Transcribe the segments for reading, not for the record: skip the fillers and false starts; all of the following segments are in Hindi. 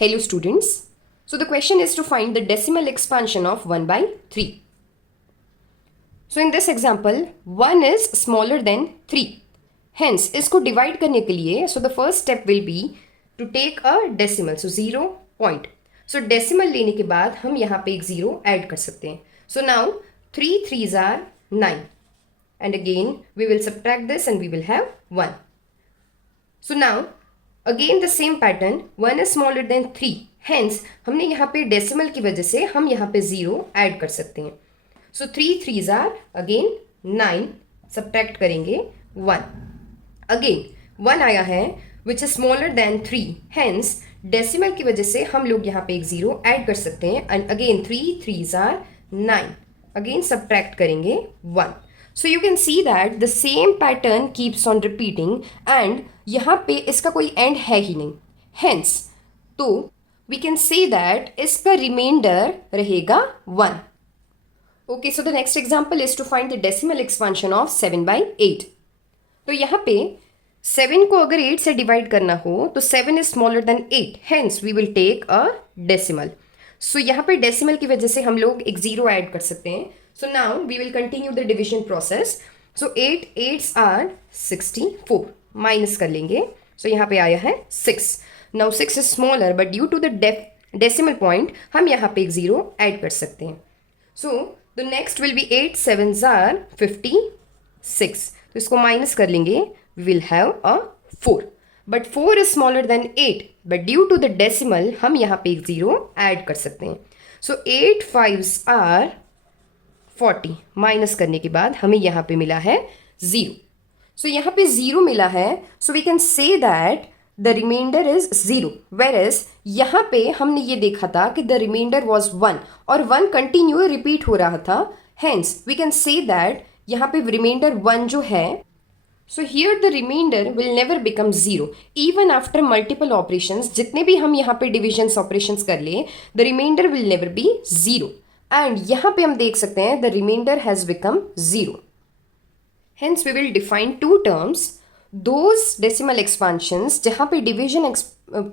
Hello students. So the question is to find the decimal expansion of 1 by 3. So in this example 1 is smaller than 3. Hence इसको divide करने के लिए so the first step will be to take a decimal. So 0 point. So decimal लेने के बाद हम यहाँ पे एक 0 add कर सकते हैं. So now 3 3s are 9 and again we will subtract this and we will have 1. So now again the same pattern 1 is smaller then 3. Hence हमने यहाँ पे डेसिमल की वजह से हम यहाँ पे 0 ऐड कर सकते हैं. सो 3 3s आर अगेन 9. सब्ट्रैक्ट करेंगे 1. अगेन 1 आया है which is smaller then 3. Hence decimal की वजह से हम लोग यहाँ पे एक 0 ऐड कर सकते हैं and again 3 3s are 9. Again subtract करेंगे 1. So you can see that the same pattern keeps on repeating and यहाँ पे इसका कोई end है ही नहीं. Hence, तो we can say that इसका remainder रहेगा 1. Okay, so the next example is to find the decimal expansion of 7 by 8. तो यहाँ पे 7 को अगर 8 से divide करना हो तो 7 is smaller than 8. Hence, we will take a decimal. So यहाँ पे decimal की वजह से हम लोग एक 0 ऐड कर सकते हैं. So now we will continue the division process. So 8 8s are 64. Minus कर लेंगे. So यहाँ पे आया है 6. Now 6 is smaller but due to the decimal point हम यहाँ पे एक 0 ऐड कर सकते हैं. So the next will be 8 7s are 56. तो इसको माइनस कर लेंगे. We will have a 4. But 4 is smaller than 8. But due to the decimal हम यहाँ पे एक 0 ऐड कर सकते हैं. So 8 5s are 40. माइनस करने के बाद हमें यहाँ पे मिला है 0. सो यहाँ पे 0 मिला है. So we can say that the remainder is 0. Whereas यहाँ पे हमने ये देखा था कि द रिमाइंडर वॉज 1 और 1 कंटिन्यू रिपीट हो रहा था. Hence we can say that यहाँ पे रिमाइंडर 1 जो है so here the remainder will never become 0 even after multiple operations. जितने भी हम यहाँ पे डिविजन्स ऑपरेशंस कर ले the remainder will never be 0. And यहाँ पे हम देख सकते हैं the remainder has become 0. Hence we will define two terms. Those decimal expansions जहाँ पे डिविजन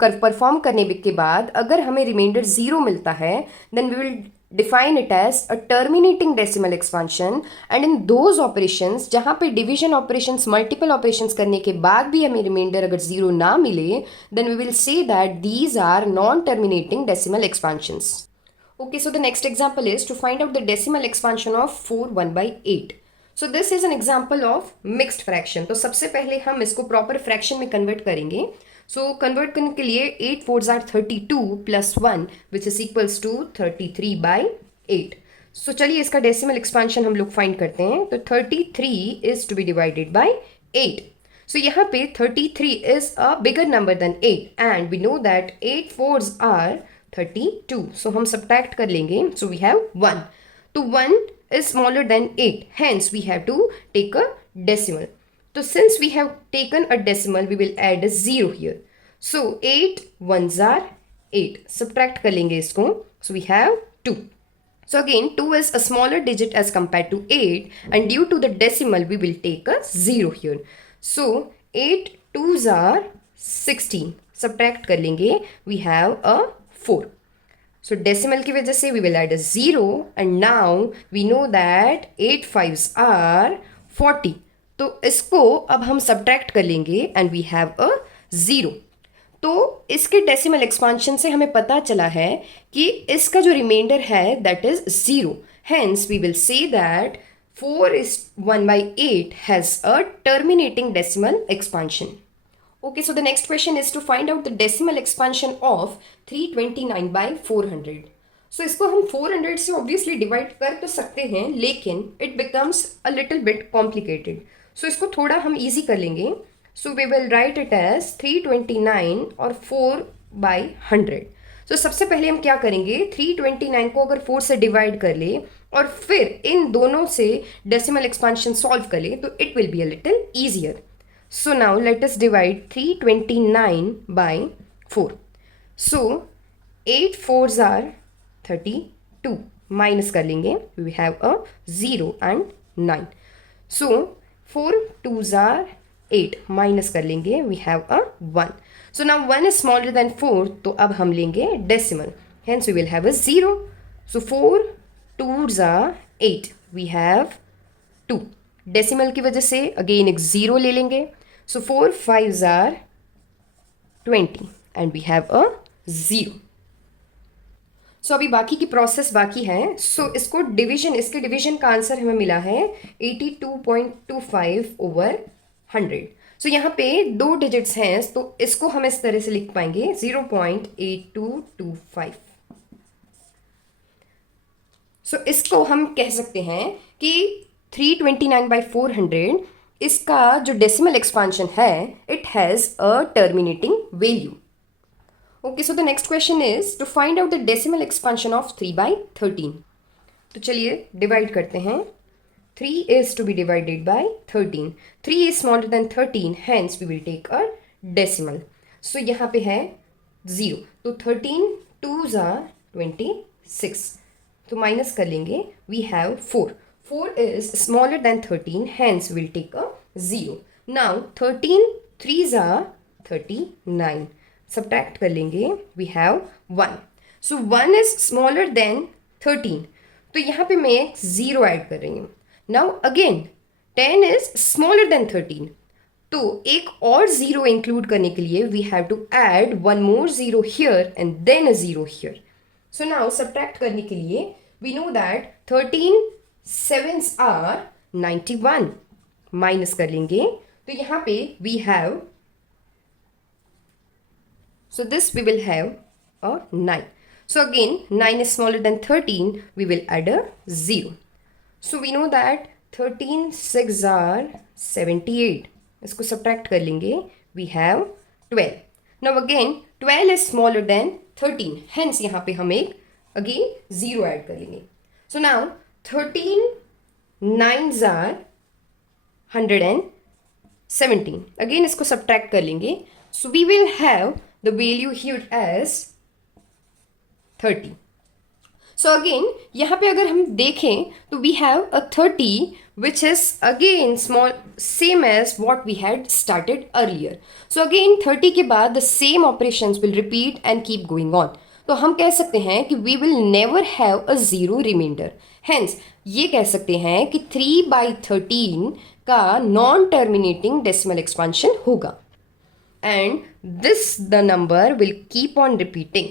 परफॉर्म करने के बाद अगर हमें रिमाइंडर 0 मिलता है then we will define it as a terminating decimal expansion. And in those operations जहाँ पे डिविजन ऑपरेशंस मल्टीपल ऑपरेशंस करने के बाद भी हमें रिमाइंडर अगर 0 ना मिले then we will say that these are non terminating decimal expansions. Okay, so the next example is to find out the decimal expansion of 4 1 by 8. So this is an example of mixed fraction. तो सबसे पहले हम इसको proper fraction में convert करेंगे. So convert करने के लिए 8 4s are 32 plus 1 which is equals to 33 by 8. So चलिए इसका decimal expansion हम लोग find करते हैं. तो 33 is to be divided by 8. So यहाँ पे 33 is a bigger number than 8 and we know that 8 4s are 32. So हम subtract कर लेंगे. So we have 1. तो 1 is smaller than 8. Hence we have to take a decimal. So since we have taken a decimal, we will add a 0 here. So 8 1s are 8. Subtract कर लेंगे इसको. So we have 2. So again 2 is a smaller digit as compared to 8 and due to the decimal we will take a 0 here. So 8 2s are 16. Subtract कर लेंगे. We have a 4. So decimal की वजह से we will add a 0 and now we know that 8 5s are 40. तो इसको अब हम subtract कर लेंगे and we have a 0. तो इसके decimal expansion से हमें पता चला है कि इसका जो remainder है that is 0. Hence we will say that 4 is 1 by 8 has a terminating decimal expansion. Okay, so the next question is to find out the decimal expansion of 329 by 400. So इसको हम 400 से obviously divide कर तो सकते हैं लेकिन it becomes a little bit complicated. So इसको थोड़ा हम easy कर लेंगे. So we will write it as 329 और 4 by 100. So सबसे पहले हम क्या करेंगे 329 को अगर 4 से divide कर ले और फिर इन दोनों से decimal expansion solve कर ले तो it will be a little easier. So now let us divide 329 by 4. So 8 4s are 32. Minus कर लेंगे. We have a 0 and 9. So 4 2s are 8. Minus कर लेंगे. We have a 1. So now 1 is smaller than 4, तो अब हम लेंगे decimal, hence we will have a 0. So 4 2s are 8, we have 2. Decimal की वजह से अगेन एक 0 ले लेंगे. So 4 5s are 20 and we have a 0. So अभी बाकी की प्रोसेस बाकी है. सो इसको डिवीजन, इसके डिवीजन का आंसर हमें मिला है 82.25 ओवर 100. सो यहाँ पे 2 डिजिट्स हैं, तो इसको हम इस तरह से लिख पाएंगे 0.8225. सो इसको हम कह सकते हैं कि 329/400, इसका जो डेसिमल एक्सपांशन है it has a terminating value. Okay, so the next question is to find out the decimal expansion of 3/13. तो चलिए डिवाइड करते हैं. 3 is to be divided by 13. 3 is smaller than 13, hence we will take a decimal. So यहाँ पे है 0, तो 13 2s are 26. तो माइनस कर लेंगे. We have 4. 4 is smaller than 13, hence we will take a 0. Now 13 3s are 39. Subtract कर लेंगे. We have 1. So 1 is smaller than 13. तो यहाँ पे मैं 0 ऐड कर रही हूँ. Now again 10 is smaller than 13. तो एक और 0 इंक्लूड करने के लिए we have to add one more 0 here and then a 0 here. So now subtract करने के लिए we know that 13 7s are 91. Minus कर लेंगे. तो यहाँ पे we have, so this we will have a 9. So again 9 is smaller than 13, we will add a 0. So we know that 13 6s are 78. इसको subtract कर लेंगे. We have 12. Now again 12 is smaller than 13. Hence यहाँ पे हम एक again 0 ऐड कर लेंगे. So now 13 9s are 117. Again इसको subtract कर लेंगे. So we will have the value here as 30. So again यहाँ पे अगर हम देखें तो we have a 30 which is again small same as what we had started earlier. So again 30 के बाद the same operations will repeat and keep going on. तो हम कह सकते हैं कि we will never have a 0 remainder. Hence ये कह सकते हैं कि 3/13 का नॉन टर्मिनेटिंग डेसिमल एक्सपांशन होगा. And this the number will keep on repeating.